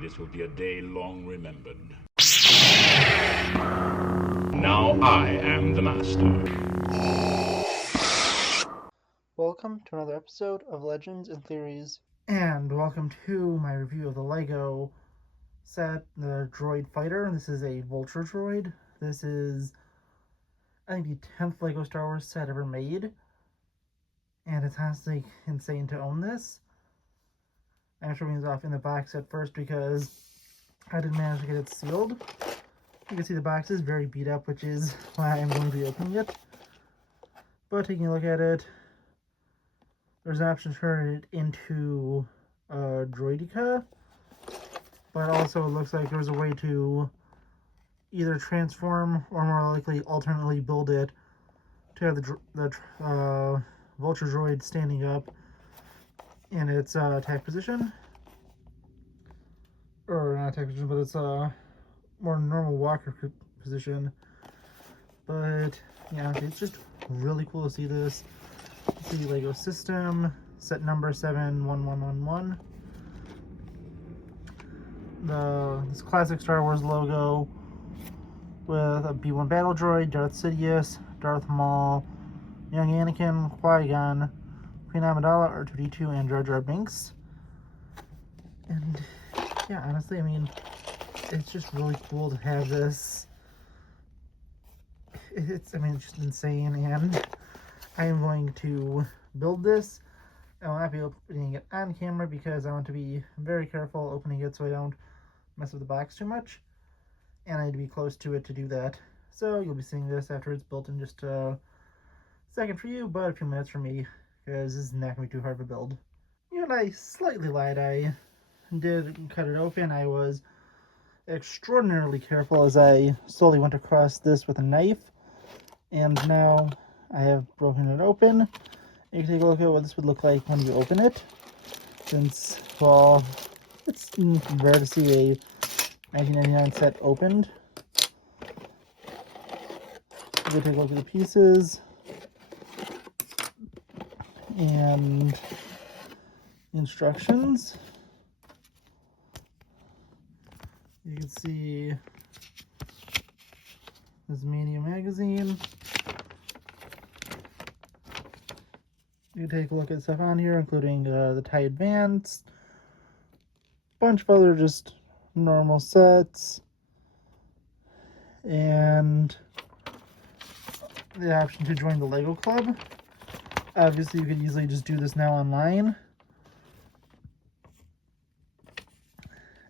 This will be a day long remembered. Now I am the master. Welcome to another episode of Legends and Theories. And welcome to my review of the Lego set, the Droid Fighter. This is a Vulture droid. This is, I think, the 10th Lego Star Wars set ever made. And it's honestly insane to own this. I'm showing this off in the box at first because I didn't manage to get it sealed. You can see the box is very beat up, which is why I'm going to be opening it. But taking a look at it, there's an option to turn it into Droidica, but also it looks like there's a way to either transform or more likely alternately build it to have the Vulture droid standing up in its attack position, or not attack position, but it's more normal walker position. But yeah, it's just really cool to see this. See Lego system, set number 71111. This classic Star Wars logo with a B-1 battle droid, Darth Sidious, Darth Maul, young Anakin, Qui-Gon, Queen Amidala, R2-D2, and Jar Jar Binks. And yeah, honestly, I mean, it's just really cool to have this. It's just insane, and I am going to build this. I will not be opening it on camera because I want to be very careful opening it so I don't mess with the box too much. And I need to be close to it to do that. So you'll be seeing this after it's built in just a second for you, but a few minutes for me, because this is not going to be too hard of a build. You know, I slightly lied. I did cut it open. I was extraordinarily careful as I slowly went across this with a knife. And now I have broken it open. You can take a look at what this would look like when you open it. Since, well, it's rare to see a 1999 set opened. You can take a look at the pieces and instructions. You can see this Mania magazine. You can take a look at stuff on here, including the TIE Advance, bunch of other just normal sets, and the option to join the Lego Club. Obviously, you could easily just do this now online.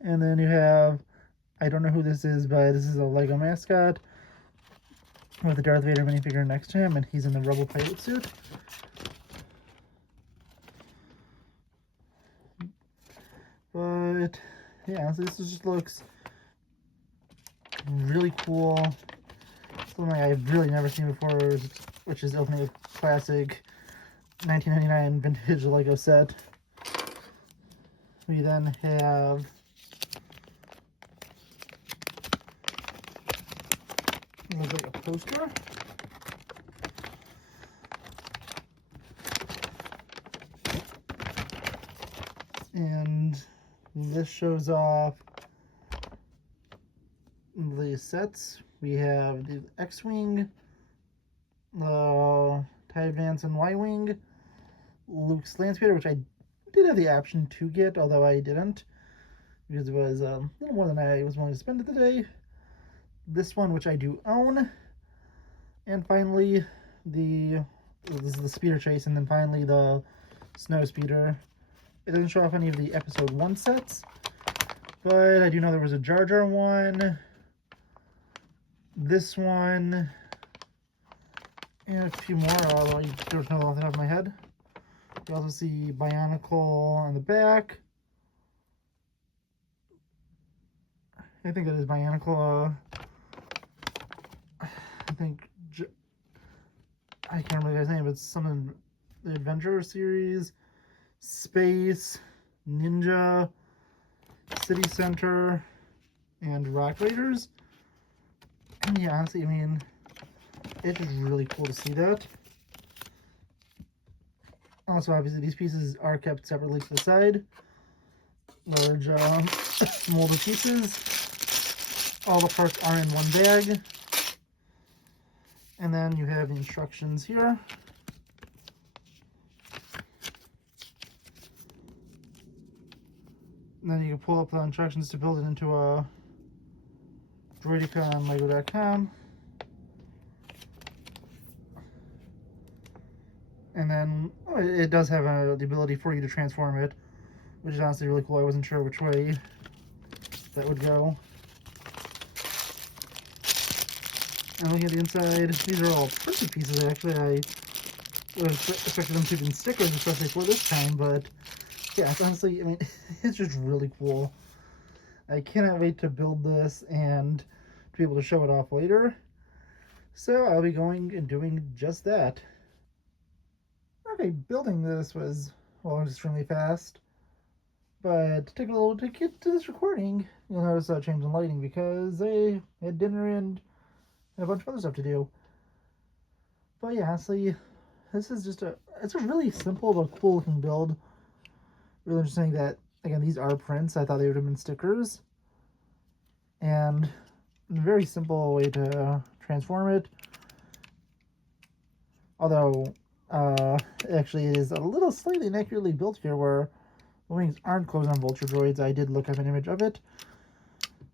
And then you have, I don't know who this is, but this is a Lego mascot with the Darth Vader minifigure next to him, and he's in the Rebel pilot suit. But yeah, so this just looks really cool. Something I've really never seen before, which is opening a classic 1999 vintage Lego set. We then have like a poster. And this shows off the sets. We have the X-Wing, the TIE Advance and Y-Wing, Luke's Land Speeder, which I did have the option to get, although I didn't, because it was a little more than I was willing to spend it today. This one, which I do own. And finally, this is the Speeder Chase, and then finally the Snow Speeder. It doesn't show off any of the Episode 1 sets, but I do know there was a Jar Jar one, this one, and a few more, although I don't know off the top of my head. You also see Bionicle on the back. I think that is Bionicle. I think, I can't remember the guy's name, but it's something, the Adventure series, Space, Ninja, City Center, and Rock Raiders. And yeah, honestly, I mean, it's just really cool to see that. Also, obviously, these pieces are kept separately to the side. large molded pieces. All the parts are in one bag. And then you have the instructions here. And then you can pull up the instructions to build it into a Droideka on Lego.com. And then it does have the ability for you to transform it, which is honestly really cool. I wasn't sure which way that would go. And looking at the inside, these are all printed pieces actually. I expected them to be stickers, especially for this time, but yeah, it's honestly, I mean, it's just really cool. I cannot wait to build this and to be able to show it off later. So I'll be going and doing just that. Okay, building this was, well, extremely fast. But to take a little to get to this recording, you'll notice a change in lighting because I had dinner and a bunch of other stuff to do. But yeah, honestly, this is just it's a really simple but cool looking build. Really interesting that, again, these are prints. I thought they would have been stickers. And a very simple way to transform it. Although, actually it is a little slightly inaccurately built here where the wings aren't closed on Vulture droids. I did look up an image of it.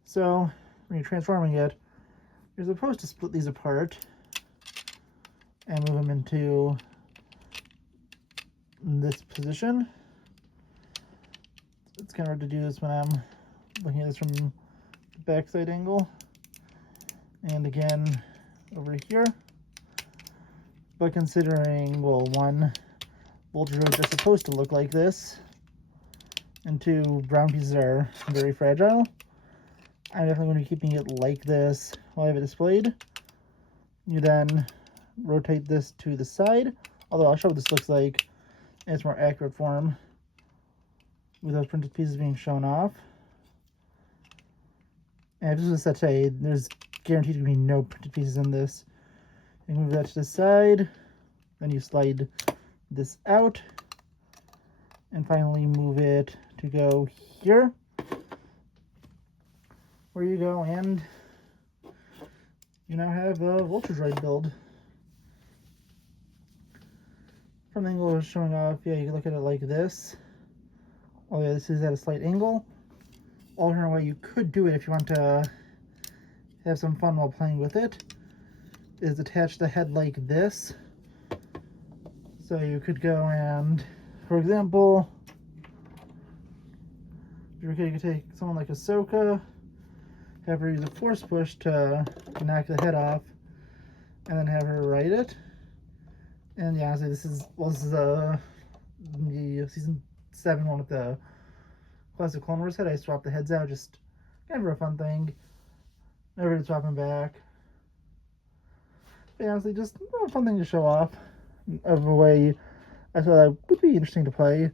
So, when you're transforming it, you're supposed to split these apart and move them into this position. It's kind of hard to do this when I'm looking at this from the backside angle. And again, over here. But considering, well, one, Vulture droids are supposed to look like this, and two, brown pieces are very fragile, I'm definitely going to be keeping it like this while I have it displayed. You then rotate this to the side, although I'll show what this looks like in its more accurate form with those printed pieces being shown off. And just as I say, there's guaranteed to be no printed pieces in this. You move that to the side, then you slide this out, and finally move it to go here, where you go, and you now have a Vulture droid build. From the angle I was showing off, yeah, you can look at it like this. Oh yeah, this is at a slight angle. Alternate way you could do it if you want to have some fun while playing with it is attach the head like this. So you could go and, for example, you could take someone like Ahsoka, have her use a force push to knock the head off, and then have her ride it. And yeah, honestly, this is the season 7 one with the classic Clone Wars head. I swapped the heads out, just kind of a fun thing. Never to swap them back. But honestly, just a fun thing to show off of a way I thought that would be interesting to play.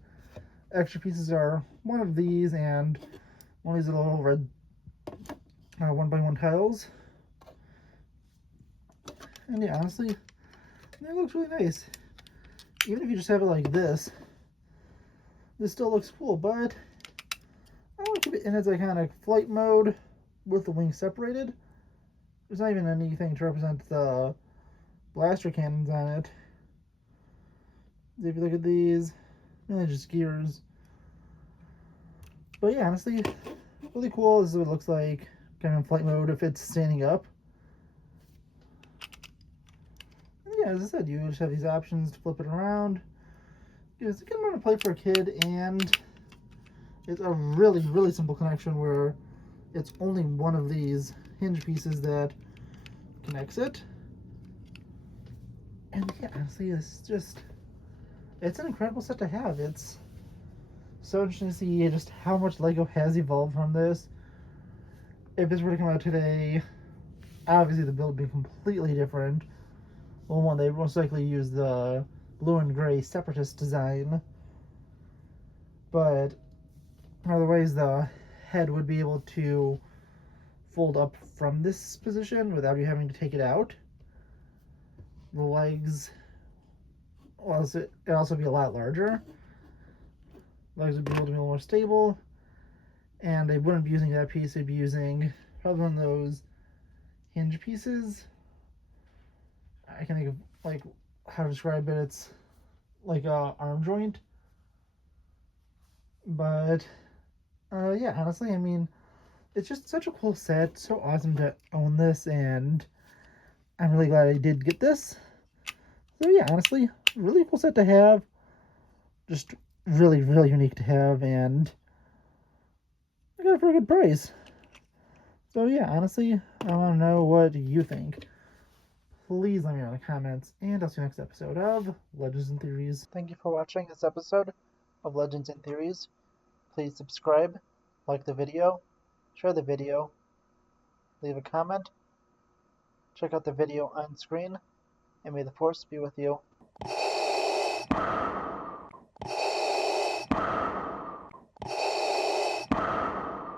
Extra pieces are one of these and one of these little red 1x1 tiles. And yeah, honestly, it looks really nice. Even if you just have it like this still looks cool, but I want to keep it in its iconic flight mode with the wings separated. There's not even anything to represent the blaster cannons on it. If you look at these, really just gears. But yeah, honestly, really cool. This is what it looks like kind of in flight mode if it's standing up. And yeah, as I said, you just have these options to flip it around. It's a good amount to play for a kid, and it's a really, really simple connection where it's only one of these hinge pieces that connects it. And yeah, honestly, it's an incredible set to have. It's so interesting to see just how much Lego has evolved from this. If this were to come out today, obviously the build would be completely different. Well, one, they most likely use the blue and gray separatist design, but otherwise the head would be able to fold up from this position without you having to take it out. The legs, well, it'd also be a lot larger. Legs would be able to be a little more stable, And I wouldn't be using that piece, I'd be using probably one of those hinge pieces. I can think of like how to describe it. It's like a arm joint. But yeah, honestly, I mean, it's just such a cool set. So awesome to own this, and I'm really glad I did get this. So yeah, honestly, really cool set to have. Just really, really unique to have, and I got it for a good price. So yeah, honestly, I want to know what you think. Please let me know in the comments, and I'll see you next episode of Legends and Theories. Thank you for watching this episode of Legends and Theories. Please subscribe, like the video, share the video, leave a comment, check out the video on screen, and may the Force be with you.